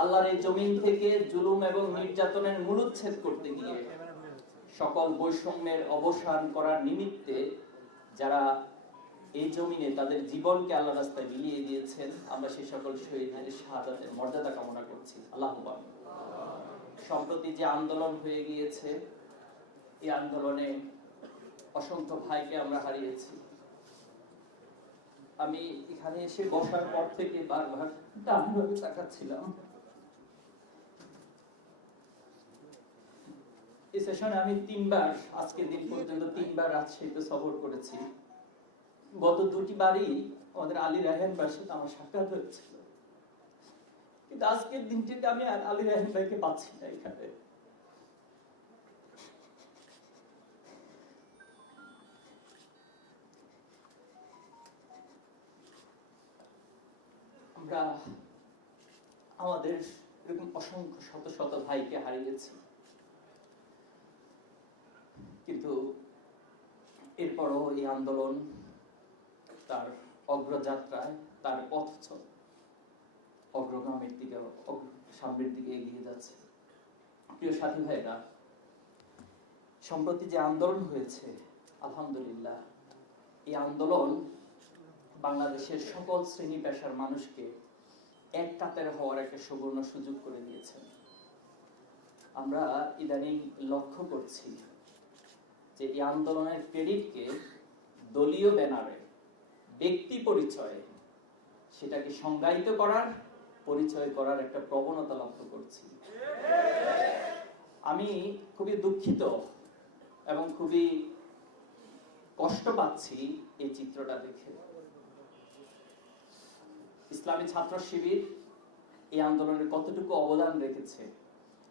আল্লাহর এই জমিন থেকে জুলুম এবং নির্যাতনের মূলোচ্ছেদ করতে গিয়ে সকল বৈষম্যের অবসান করার নিমিত্তে যারা এই জমিনে তাদের জীবনকে আল্লাহ রাস্তায় বিলিয়ে দিয়েছেন, আমরা সেই সকল শহীদের শাহাদাতের মর্যাদা কামনা করছি। আল্লাহ সম্প্রতি যে আন্দোলন হয়ে গিয়েছে, এই আন্দোলনে অসংখ্য ভাইকে আমরা হারিয়েছি। আমি এখানে এসে বসার পর থেকে বারবার ডানভাবে তাকাচ্ছিলাম। এই সেশনে আমি তিনবার, আজকের দিন পর্যন্ত তিনবার রাজশাহীতে সফর করেছি। গত দুটি বারই আমাদের আলী রাহেন ভাইয়ের সাথে আমার সাক্ষাৎ হয়েছিল। কিন্তু আজকের দিনটিতে আমি আলী রাহেন ভাইকে পাচ্ছি না এখানে। আমরা আমাদের এরকম অসংখ্য শত শত ভাইকে হারিয়েছি। কিন্তু এরপরও এই আন্দোলন, তার অগ্রযাত্রায়, তার পথ অগ্রগামীর দিকে সামনের দিকে এগিয়ে যাচ্ছে। প্রিয় সাথী ভাইরা সম্প্রতি যে আন্দোলন হয়েছে, আলহামদুলিল্লাহ, এই আন্দোলন বাংলাদেশের সকল শ্রেণি পেশার মানুষকে এক কাতারে হওয়ার একটা সুবর্ণ সুযোগ করে দিয়েছেন আমরা ইদানিং লক্ষ্য করছি যে এই আন্দোলনের ক্রেডিটকে দলীয় ব্যানারে ব্যক্তি পরিচয়ে সেটাকে সংজ্ঞায়িত করার, পরিচয় করার একটা প্রবণতা লক্ষ্য করছি। আমি খুবই দুঃখিত এবং খুবই কষ্ট পাচ্ছি এই চিত্রটা দেখে। ইসলামী ছাত্র শিবির এই আন্দোলনের কতটুকু অবদান রেখেছে?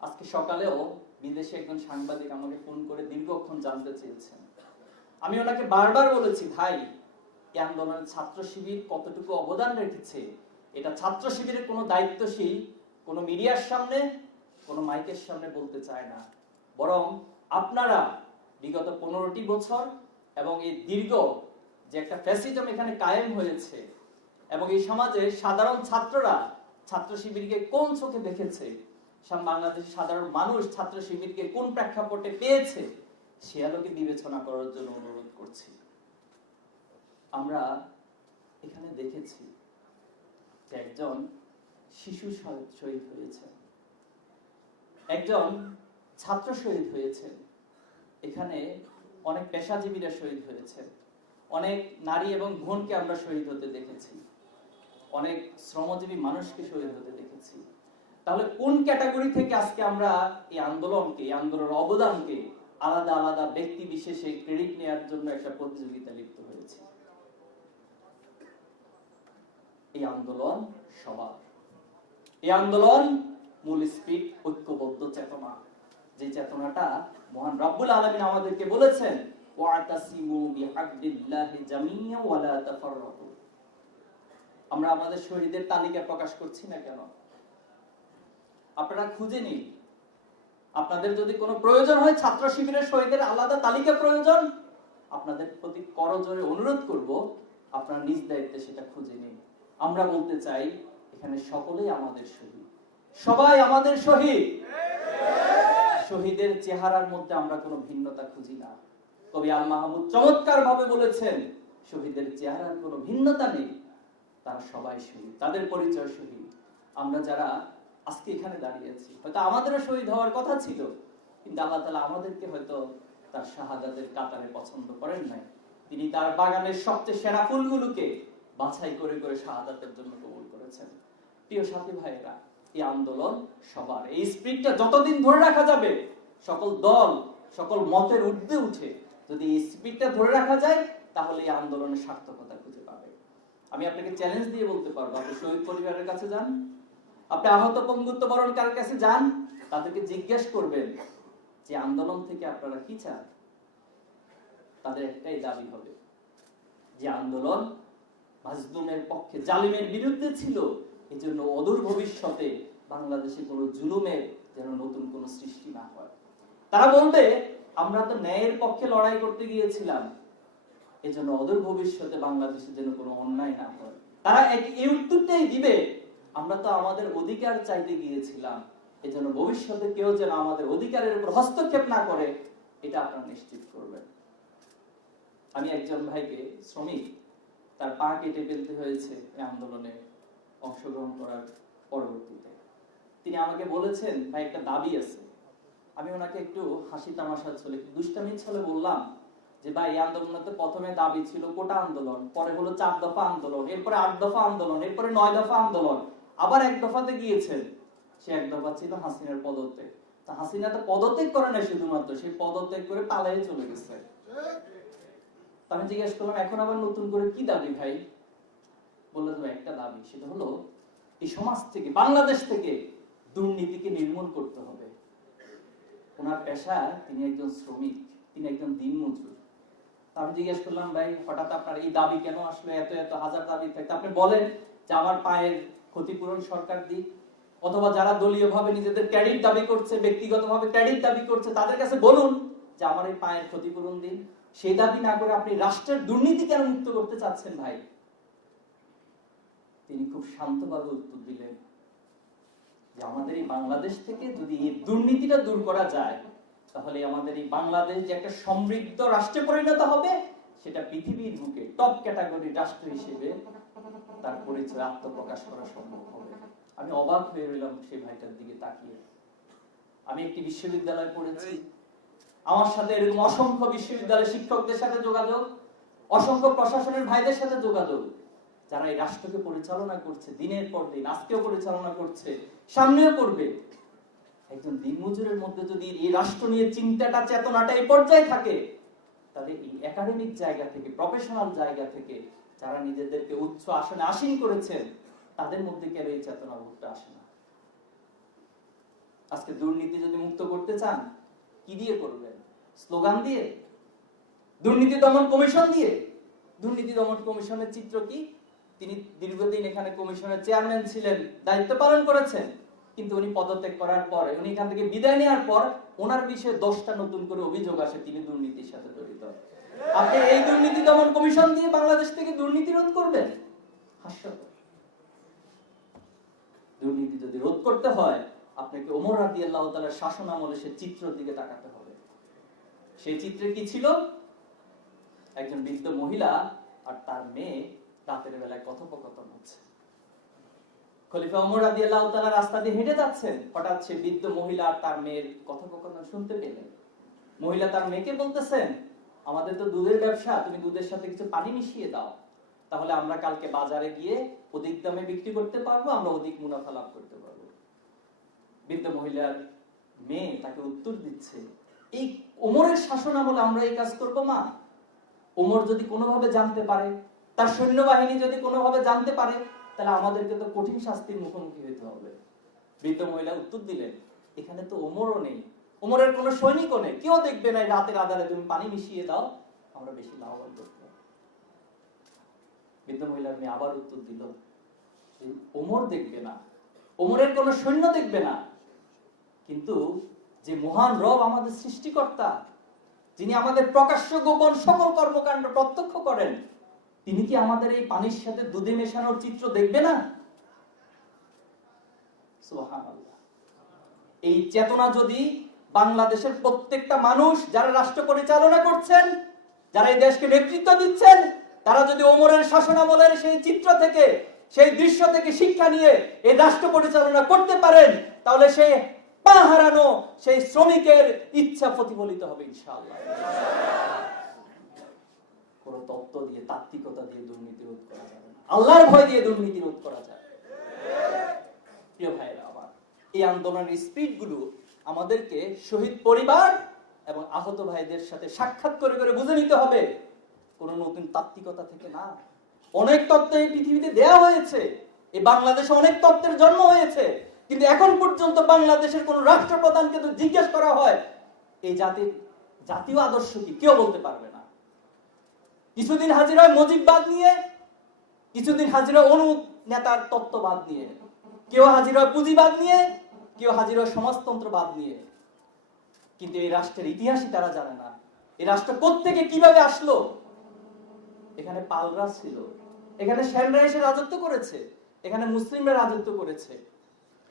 আজকে সকালেও বিদেশে একজন সাংবাদিক আমাকে ফোন করে দীর্ঘক্ষণ জানতে চেয়েছেন। আমি ওনাকে বারবার বলেছি, ভাই এই আন্দোলনের ছাত্র শিবির কতটুকু অবদান রেখেছে? এটা ছাত্র শিবিরের কোনো দায়িত্বশীল, কোনো মিডিয়ার সামনে, কোনো মাইকের সামনে বলতে চায় না। বরং আপনারা বিগত পনেরোটি বছর এবং এই দীর্ঘ যে একটা ফ্যাসিজম এখানে কায়েম হয়েছে এবং এই সমাজে সাধারণ ছাত্ররা ছাত্র শিবিরকে কোন চোখে দেখেছে বাংলাদেশের সাধারণ মানুষ ছাত্র শিবিরকে কোন প্রেক্ষাপটে পেয়েছে, সে আলোকে বিবেচনা করার জন্য অনুরোধ করছি। আমরা এখানে দেখেছি একজন শিশু শহীদ- হয়েছে একজন ছাত্র শহীদ হয়েছেন। এখানে অনেক পেশাজীবীরা শহীদ হয়েছে অনেক নারী এবং বোনকে আমরা শহীদ হতে দেখেছি। অনেক শ্রমজীবী মানুষকে শহীদ হতে দেখেছি। তাহলে কোন ক্যাটাগরি থেকে আজকে আমরা এই আন্দোলনকে, এই আন্দোলনের অবদানকে আলাদা আলাদা ব্যক্তি বিশেষে ক্রেডিট নেওয়ার জন্য একটা প্রতিযোগিতা লিপ্ত হয়েছে? এই আন্দোলন সবার। এই আন্দোলন মূল স্পিড, ঐক্যবদ্ধ চেতনা। যে চেতনাটা মহান রব্বুল আলামিন আমাদেরকে বলেছেন আমরা আমাদের শহীদের তালিকা প্রকাশ করছি না কেন? আপনারা খুঁজে নিন। আপনাদের যদি কোনো প্রয়োজন হয় ছাত্র শিবিরের শহীদের আলাদা তালিকা প্রয়োজন, আপনাদের প্রতি করজোরে অনুরোধ করব, আপনারা নিজ দায়িত্বে সেটা খুঁজে নিন। আমরা বলতে চাই, এখানে সকলেই আমাদের শহীদ। সবাই আমাদের শহীদ। শহীদের চেহারার মধ্যে আমরা কোনো ভিন্নতা খুঁজি না। কবি আল মাহমুদ চমৎকার ভাবে বলেছেন, শহীদের চেহারার কোনো ভিন্নতা নেই, তারা সবাই শহীদ, তাদের পরিচয় শহীদ। আমরা যারা আজকে এখানে দাঁড়িয়েছি হয়তো আমাদেরও শহীদ হওয়ার কথা ছিল, কিন্তু আল্লাহ তালা আমাদেরকে হয়তো তার শাহাদাতের কাতারে পছন্দ করেন নাই। তিনি তার বাগানের সবচেয়ে সেরা ফুলগুলোকে বাছাই করে করে শাহাদাতের জন্য কবুল করেছেন। প্রিয় সাথী ভাইয়েরা, এই আন্দোলন সবার, এই স্পিরিটটা যতদিন ধরে রাখা যাবে, সকল দল, সকল মতের ঊর্ধ্বে উঠে যদি এই স্পিরিটটা ধরে রাখা যায়, তাহলে এই আন্দোলনের সার্থকতা খুঁজে পাবে। আমি আপনাকে চ্যালেঞ্জ দিয়ে বলতে পারব, আপনি শহীদ পরিবারের কাছে যান আপনি আহত পঙ্গুত্ব বরণকার কাছে যান? তাদেরকে জিজ্ঞেস করবেন যে আন্দোলন থেকে আপনারা কি চান? তাদের একটাই দাবি হবে যে আন্দোলন মাজলুমের পক্ষে, জালিমের বিরুদ্ধে ছিল। এজন্য অদূর ভবিষ্যতে বাংলাদেশে কোনো জুলুমের যেন নতুন কোনো সৃষ্টি না হয়। তারা বলবে, আমরা তো ন্যায়ের পক্ষে লড়াই করতে গিয়েছিলাম। এজন্য অদূর ভবিষ্যতে বাংলাদেশে যেন কোনো অন্যায় না হয়। তারা এই উত্তরটাই দিবে আমরা তো আমাদের অধিকার চাইতে গিয়েছিলাম। এজন্য ভবিষ্যতে কেউ যেন আমাদের অধিকারের উপর হস্তক্ষেপ না করে, এটা আপনারা নিশ্চিত করবেন। আমি একজন ভাইকে, শ্রমিক, তার পা কেটে ফেলতে হয়েছে এই আন্দোলনে অংশগ্রহণ করার পরবর্তীতে। তিনি আমাকে বলেছেন, ভাই, একটা দাবি আছে। আমি ওনাকে একটু হাসি তামাশা ছলে দুষ্টামি ছলে বললাম যে, ভাই, এই আন্দোলনে প্রথমে দাবি ছিল কোটা আন্দোলন, পরে হলো চার দফা আন্দোলন, এরপরে আট দফা আন্দোলন, এরপরে নয় দফা আন্দোলন। আবার এক দফাতে গিয়েছেন। সে এক দফা ছিল হাসিনার পদত্যাগ। তা হাসিনা তো পদত্যাগ করে না শুধুমাত্র সেই পদত্যাগ করে পালাই চলে গেছে। আমি জিজ্ঞেস করলাম, এখন আবার নতুন করে কি দাবি ভাই? বলল তো একটা দাবি, সেটা হলো এই সমাজ থেকে, বাংলাদেশ থেকে দুর্নীতিকে নির্মূল করতে হবে। ওনার পেশা, তিনি একজন শ্রমিক, তিনি একজন দিনমজুর। আমি জিজ্ঞেস করলাম, ভাই, হঠাৎ আপনার এই দাবি কেন আসলে? এত এত হাজার দাবি থাকতে। আপনি বলেন যে, আমার পায়ের ক্ষতিপূরণ সরকার দিক, অথবা যারা দলীয়ভাবে নিজেদের ক্রেডিট দাবি করছে, ব্যক্তিগতভাবে ক্রেডিট দাবি করছে, তাদের কাছে বলুন যে আমার এই পায়ের ক্ষতিপূরণ দিন। সেই দাবি না করে আপনি রাষ্ট্রের দুর্নীতি কেন মুক্ত করতে চাচ্ছেন ভাই? তিনি খুব শান্তভাবে উত্তর দিলেন যে আমাদের এই বাংলাদেশ থেকে যদি এই দুর্নীতিটা দূর করা যায়, তাহলে আমাদের এই বাংলাদেশ যে একটা সমৃদ্ধ রাষ্ট্রে পরিণত হবে, সেটা পৃথিবীর বুকে টপ ক্যাটাগরি রাষ্ট্র হিসেবে তার পরিচয় আত্মপ্রকাশ করা সম্ভব হবে। আমি অবাক হয়ে রইলাম সেই ভাইটার দিকে তাকিয়ে। আমি একটি বিশ্ববিদ্যালয়ে পড়েছি। আমার সাথে এরকম অসংখ্য বিশ্ববিদ্যালয়ের শিক্ষকদের সাথে যোগাযোগ, অসংখ্য প্রশাসনের ভাইদের সাথে যোগাযোগ, যারা এই রাষ্ট্রকে পরিচালনা করছে, দিনের পর দিন, আজকেও পরিচালনা করছে, সামনেও করবে। একজন দিনমজুরের মধ্যে যদি এই রাষ্ট্র নিয়ে চিন্তাটা, চেতনাটা এই পর্যায়ে থাকে, তাহলে এই একাডেমিক জায়গা থেকে প্রফেশনাল জায়গা থেকে যারা নিজেদেরকে উচ্চ আসনে আসীন করেছেন, তাদের মধ্যে কেন এই চেতনা বোধটা আসে না? আজকে দুর্নীতি যদি মুক্ত করতে চান, কি দিয়ে করবেন? স্লোগান দিয়ে? দুর্নীতি দমন কমিশন দিয়ে? দুর্নীতি দমন কমিশনের চিত্র কি? তিনি দীর্ঘদিন এখানে কমিশনের চেয়ারম্যান ছিলেন, দায়িত্ব পালন করেছেন, কিন্তু উনি পদত্যাগ করার পরে, উনি এখান থেকে বিদায় নেওয়ার পর, ওনার বিষয়ে দশটা নতুন করে অভিযোগ আসে, তিনি দুর্নীতির সাথে জড়িত। আপনি এই দুর্নীতি দমন কমিশন দিয়ে বাংলাদেশ থেকে দুর্নীতি রোধ করবেন? দুর্নীতি যদি রোধ করতে হয়, আপনাকে ওমর রাদি আল্লাহ তালার শাসন আমলে সে চিত্রের দিকে তাকাতে হবে। সেই চিত্রে কি ছিল? একজন বৃদ্ধ মহিলা আর তার মেয়ে রাতের বেলায় কথোপকথন হচ্ছে। খলিফা ওমর রাদি আল্লাহ তালা রাস্তা দিয়ে হেঁটে যাচ্ছেন। হঠাৎ সে বৃদ্ধ মহিলা আর তার মেয়ের কথোপকথন শুনতে পেলেন। মহিলা তার মেয়েকে বলতেছেন আমাদের তো দুধের ব্যবসা, তুমি দুধের সাথে কিছু পানি মিশিয়ে দাও। তাহলে আমরা কালকে বাজারে গিয়ে অধিক দামে বিক্রি করতে পারব, আমরা অধিক মুনাফা লাভ করতে পারব। বৃদ্ধ মহিলার মেয়ে তাকে উত্তর দিচ্ছে, এই ওমরের শাসন আমলে আমরা এই কাজ করব মা? ওমর যদি কোনোভাবে জানতে পারে, তার সৈন্যবাহিনী যদি কোনোভাবে জানতে পারে, তাহলে আমাদেরকে তো কঠিন শাস্তির মুখোমুখি হতে হবে। বৃদ্ধ মহিলা উত্তর দিলেন, এখানে তো ওমরও নেই ওমরের কোনো সৈনিকও নেই। কেউ দেখবে না রাতের আধারে তুমি পানি মিশিয়ে দাও, আমরা বেশি লাভবান করতে বৃদ্ধ মহিলার মেয়ে আবার উত্তর দিল ওমর দেখবে না, ওমরের কোনো সৈন্য দেখবে না। কিন্তু যে মহান রব আমাদের সৃষ্টিকর্তা, যিনি আমাদের প্রকাশ্য গোপন সকল কর্মকাণ্ড প্রত্যক্ষ করেন, তিনি কি আমাদের এই পানির সাথে দুধে মেশানোর চিত্র দেখবে না? এই চেতনা যদি বাংলাদেশের প্রত্যেকটা মানুষ যারা রাষ্ট্র পরিচালনা করছেন, যারা এই দেশকে নেতৃত্ব দিচ্ছেন, তারা যদি ওমরের শাসনামলের সেই চিত্র থেকে, সেই দৃশ্য থেকে শিক্ষা নিয়ে এই রাষ্ট্র পরিচালনা করতে পারেন, তাহলে সেই পা হারানো সেই শ্রমিকের ইচ্ছা প্রতিফলিত হবে ইনশাআল্লাহ। কোন তত্ত্ব দিয়ে, তাত্ত্বিকতা দিয়ে দুর্নীতি রোধ করা যাবে আল্লাহর ভয় দিয়ে দুর্নীতি রোধ করা যায় প্রিয় ভাইরা আমার, এই আন্দোলনের আমাদেরকে শহীদ পরিবার এবং আহত ভাইদের সাথে সাক্ষাৎ করে করে বুঝে নিতে হবে। কোন নতুন তাত্ত্বিকতা থেকে না। অনেক তত্ত্ব এই পৃথিবীতে দেয়া হয়েছে। এই বাংলাদেশে অনেক তত্ত্বের জন্ম হয়েছে। কিন্তু এখন পর্যন্ত বাংলাদেশের কোন রাষ্ট্রপ্রধানকে তো জিজ্ঞেস করা হয়, এই জাতির জাতীয় আদর্শ কি? কেউ বলতে পারবে না। কিছুদিন হাজির হয় মুজিববাদ নিয়ে, কিছুদিন হাজির হয় অনু নেতার তত্ত্ববাদ নিয়ে। কেউ হাজির হয় পুঁজিবাদ নিয়ে কেউ হাজির হয় সমাজতন্ত্রবাদ নিয়ে কিন্তু এই রাষ্ট্রের ইতিহাসই তারা জানে না। এই রাষ্ট্র কোত্থেকে কীভাবে আসলো? এখানে পালরা ছিল। এখানে সেনরা এসে রাজত্ব করেছে। এখানে মুসলিমরা রাজত্ব করেছে।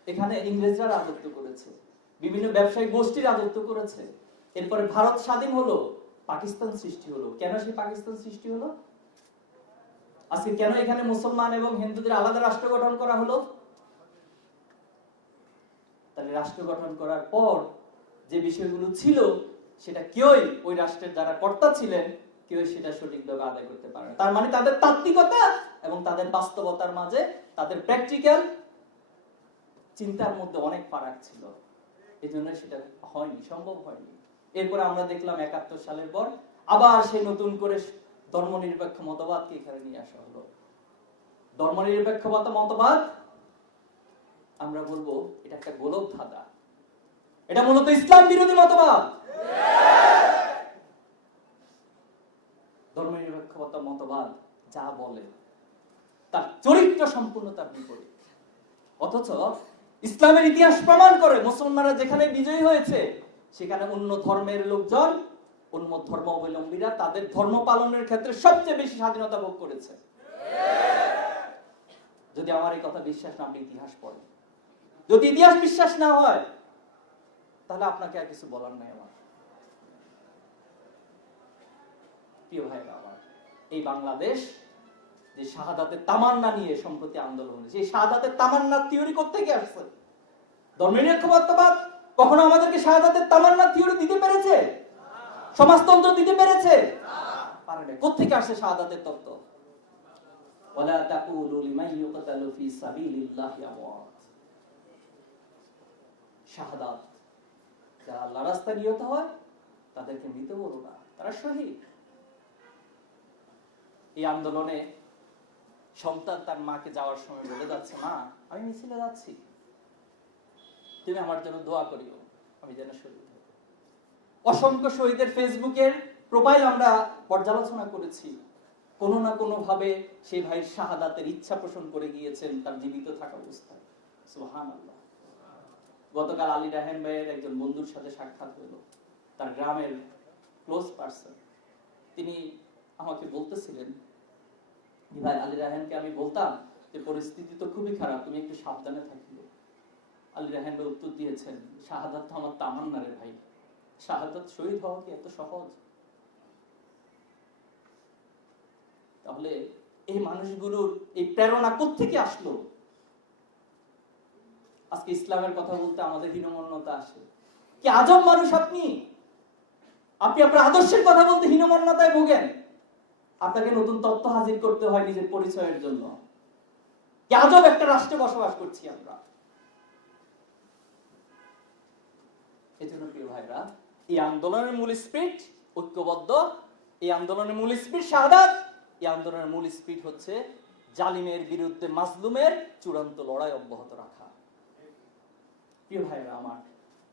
এখানে ইংরেজরা রাজত্ব করেছে। বিভিন্ন ব্যবসায়িক গোষ্ঠী রাজত্ব করেছে। এরপরে ভারত স্বাধীন হলো, পাকিস্তান সৃষ্টি হলো। কেন সেই পাকিস্তান সৃষ্টি হলো? আজকে কেন এখানে মুসলমান এবং হিন্দুদের আলাদা রাষ্ট্র গঠন করা হলো? রাষ্ট্র গঠন করার পর যে বিষয়গুলো ছিল, সেটা কেউই ওই রাষ্ট্রের যারা কর্তা ছিলেন কেউ সেটা সঠিকভাবে আদায় করতে পারে তার মানে তাদের তাত্ত্বিকতা এবং তাদের বাস্তবতার মাঝে তাদের প্র্যাকটিক্যাল চিন্তার মধ্যে অনেক ফারাক ছিল। এই জন্য সেটা হয়নি, সম্ভব হয়নি। এরপরে আমরা দেখলাম একাত্তর সালের পর আবার সেই নতুন করে ধর্মনিরপেক্ষ মতবাদকে এখানে নিয়ে আসা হলো। ধর্মনিরপেক্ষতা মতবাদ আমরা বলব, এটা একটা গোলক ধাঁধা। এটা মূলত ইসলাম বিরোধী মতবাদ। ধর্মনিরপেক্ষতা মতবাদ যা বলে, তার চরিত্র সম্পূর্ণ তার বিপরীত। অথচ ইসলামের ইতিহাস প্রমাণ করে মুসলমানরা যেখানে বিজয়ী হয়েছে, সেখানে অন্য ধর্মের লোকজন, অন্য ধর্ম অবলম্বীরা তাদের ধর্ম পালনের ক্ষেত্রে সবচেয়ে বেশি স্বাধীনতা ভোগ করেছে। যদি আমার এই কথা বিশ্বাস না, আপনি ইতিহাস পড়েন। যদি ইতিহাস বিশ্বাস না হয়, তাহলে আপনাকে আর কিছু বলার নাই আমার। প্রিয় ভাইরা আমার, এই বাংলাদেশ যে শাহাদাতের তামান্না নিয়ে সম্প্রতি আন্দোলন হয়েছে, এই শাহাদাতের তামান্না থিওরি থেকে আসছে? ধর্মনিরক্ষবাদ কখনো আমাদেরকে শাহাদাতের তামান্না থিওরি দিতে পেরেছে? সমাজতন্ত্র দিতে পেরেছে? কোথেকে আসে শাহাদাতের তত্ত্ব? ওয়ালা তাকুলু লিমান ইউকতালু ফি সাবিলিল্লাহি আমওয়াত। শাহাদাত। যারা আল্লাহ নিহত হয়, তাদেরকে মৃত বলো না। তারা শহীদ। এই আন্দোলনে সন্তান তার মাকে যাওয়ার সময় বলে যাচ্ছে, মা, আমি মিছিলে যাচ্ছি। তুমি আমার জন্য দোয়া করিও, আমি যেন শহীদ অসংখ্য শহীদের ফেসবুকের প্রোফাইল আমরা পর্যালোচনা করেছি। কোনো না কোনো ভাবে সেই ভাইয়ের শাহাদাতের ইচ্ছা পোষণ করে গিয়েছেন তার জীবিত থাকা অবস্থায়। সুবহান আল্লাহ গতকাল আলী রাহেন ভাইয়ের একজন বন্ধুর সাথে সাক্ষাৎ হইল তার গ্রামের ক্লোজ পার্সন তিনি আমাকে বলতেছিলেন ভাই, আলী রাহেনকে আমি বলতাম যে পরিস্থিতি তো খুবই খারাপ, তুমি একটু সাবধানে থাকিও। আলী রাহেন ভাই উত্তর দিয়েছেন, শাহাদাত তো আমার তামান্না রে ভাই। শাহাদাত শহীদ হওয়া কি এত সহজ? তাহলে এই মানুষগুলোর এই প্রেরণা কোত্থেকে আসলো? আজকে ইসলামের কথা বলতে আমাদের হীনমন্যতা আসে। কি আজব মানুষ আপনি? আপনি আপনার আদর্শের কথা বলতে হীনমন্যতায় ভোগেন। আপনাকে নতুন তথ্য হাজির করতে হয় নিজের পরিচয়ের জন্য। আজব একটা রাষ্ট্রে বসবাস করছি আমরা। এই প্রিয় ভাইরা, এই আন্দোলনের মূল স্পিরিট ঐক্যবদ্ধ, এই আন্দোলনের মূল স্পিরিট শাহাদাত, এই আন্দোলনের মূল স্পিরিট হচ্ছে জালিমের বিরুদ্ধে মাজলুমের চূড়ান্ত লড়াই অব্যাহত রাখা। প্রিয় ভাইরা আমার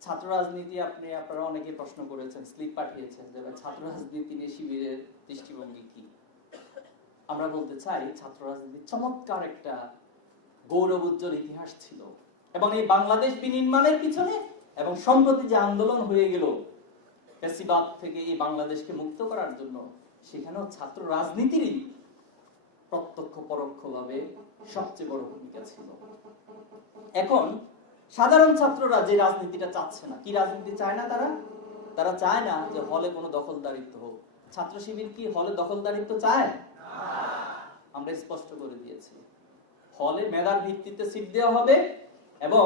ছাত্র রাজনীতি আপনি, আপনারা অনেকে প্রশ্ন করেছেন, স্লিপ পাঠিয়েছেন যে ছাত্র রাজনীতি নিয়ে শিবিরের দৃষ্টিভঙ্গি কি? আমরা বলতে চাই, ছাত্র রাজনীতি চমৎকার একটা গৌরব উজ্জ্বল ইতিহাস ছিল এবং এই বাংলাদেশ বিনির্মাণের পিছনে এবং সম্প্রতি যে আন্দোলন হয়ে গেল, ফ্যাসিবাদ থেকে এই বাংলাদেশকে মুক্ত করার জন্য, সেখানেও ছাত্র রাজনীতিরই প্রত্যক্ষ পরোক্ষভাবে সবচেয়ে বড় ভূমিকা ছিল। এখন সাধারণ ছাত্ররা যে রাজনীতিটা চাচ্ছে না, কি রাজনীতি চায় না তারা? তারা চায় না যে হলে কোনো দখলদারিত্ব হোক। ছাত্র শিবির কি হলে দখলদারিত্ব চায়? আমরা স্পষ্ট করে দিয়েছি। হলে মেধার ভিত্তিতে সিট দেওয়া হবে এবং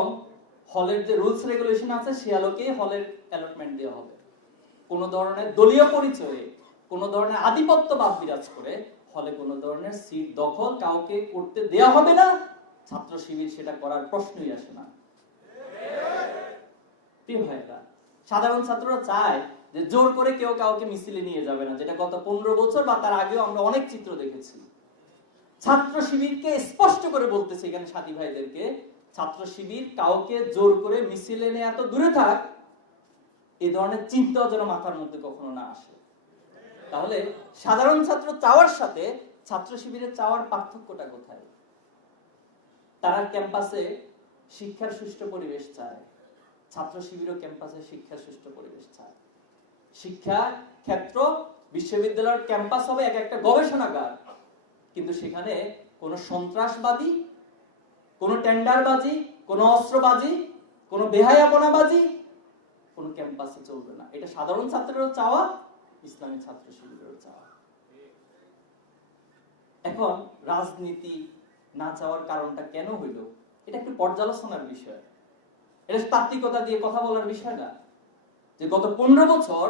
হলের যে রুলস রেগুলেশন আছে, সে আলোকে হলের অ্যালটমেন্ট দেওয়া হবে। কোন ধরনের দলীয় পরিচয়ে, কোন ধরনের আধিপত্যবাদ বিরাজ করে হলে কোন ধরনের সিট দখল কাউকে করতে দেয়া হবে না। ছাত্র শিবির সেটা করার প্রশ্নই আসে না। প্রিয় ভাইরা সাধারণ ছাত্ররা চায় যে জোর করে কেউ কাউকে মিছিলে নিয়ে যাবে না, যেটা গত পনেরো বছর বা তার আগেও আমরা অনেক চিত্র দেখেছি। ছাত্র শিবিরকে স্পষ্ট করে বলতেছে এখানে সাথী ভাইদেরকে, ছাত্র শিবির কাউকে জোর করে মিছিলে নিয়ে এত দূরে থাক এই ধরনের চিন্তাও যেন মাথার মধ্যে কখনো না আসে। তাহলে সাধারণ ছাত্র চাওয়ার সাথে ছাত্র শিবিরের চাওয়ার পার্থক্যটা কোথায়? তারা ক্যাম্পাসে শিক্ষার সুষ্ঠু পরিবেশ চায়। ছাত্র শিবিরও ক্যাম্পাসে শিক্ষা সুষ্ঠু পরিবেশ চায়। শিক্ষা ক্ষেত্র বিশ্ববিদ্যালয়ের ক্যাম্পাস হবে এক একটা গবেষণাগার। কিন্তু সেখানে কোনো সন্ত্রাসবাদী, কোনো টেন্ডারবাজি, কোনো অস্ত্রবাজি, কোনো বেহায়াপনাবাজি কোনো ক্যাম্পাসে চলবে না। এটা সাধারণ ছাত্রেরও চাওয়া, ইসলামী ছাত্র শিবিরেরও চাওয়া। এখন রাজনীতি না চাওয়ার কারণটা কেন হইল? এটা একটু পর্যালোচনার বিষয়। এটা তাত্ত্বিকতা দিয়ে কথা বলার বিষয় না যে গত পনেরো বছর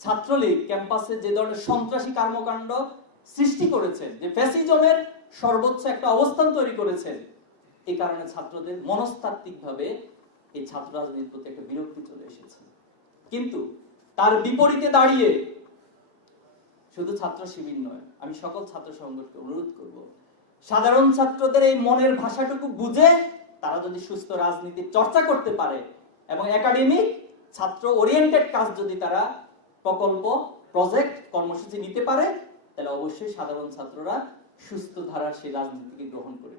ছাত্রলীগ ক্যাম্পাসে যে ধরনের সন্ত্রাসী কর্মকাণ্ড সৃষ্টি করেছেন যে ফ্যাসিজমের সর্বোচ্চ একটা অবস্থান তৈরি করেছেন এই কারণে ছাত্রদের মনস্তাত্ত্বিক ভাবে এই ছাত্র রাজনীতির প্রতি একটা বিরক্তি চলে এসেছে। কিন্তু তার বিপরীতে দাঁড়িয়ে শুধু ছাত্র শিবির নয়, আমি সকল ছাত্র সংগঠনকে অনুরোধ করব, সাধারণ ছাত্রদের এই মনের ভাষাটুকু বুঝে তারা যদি সুস্থ রাজনীতি চর্চা করতে পারে এবং একাডেমিক ছাত্র ওরিয়েন্টেড কাজ যদি তারা প্রকল্প প্রজেক্ট কর্মসূচি নিতে পারে, তাহলে অবশ্যই সাধারণ ছাত্ররা সুস্থ ধারার সেই রাজনীতিকে গ্রহণ করে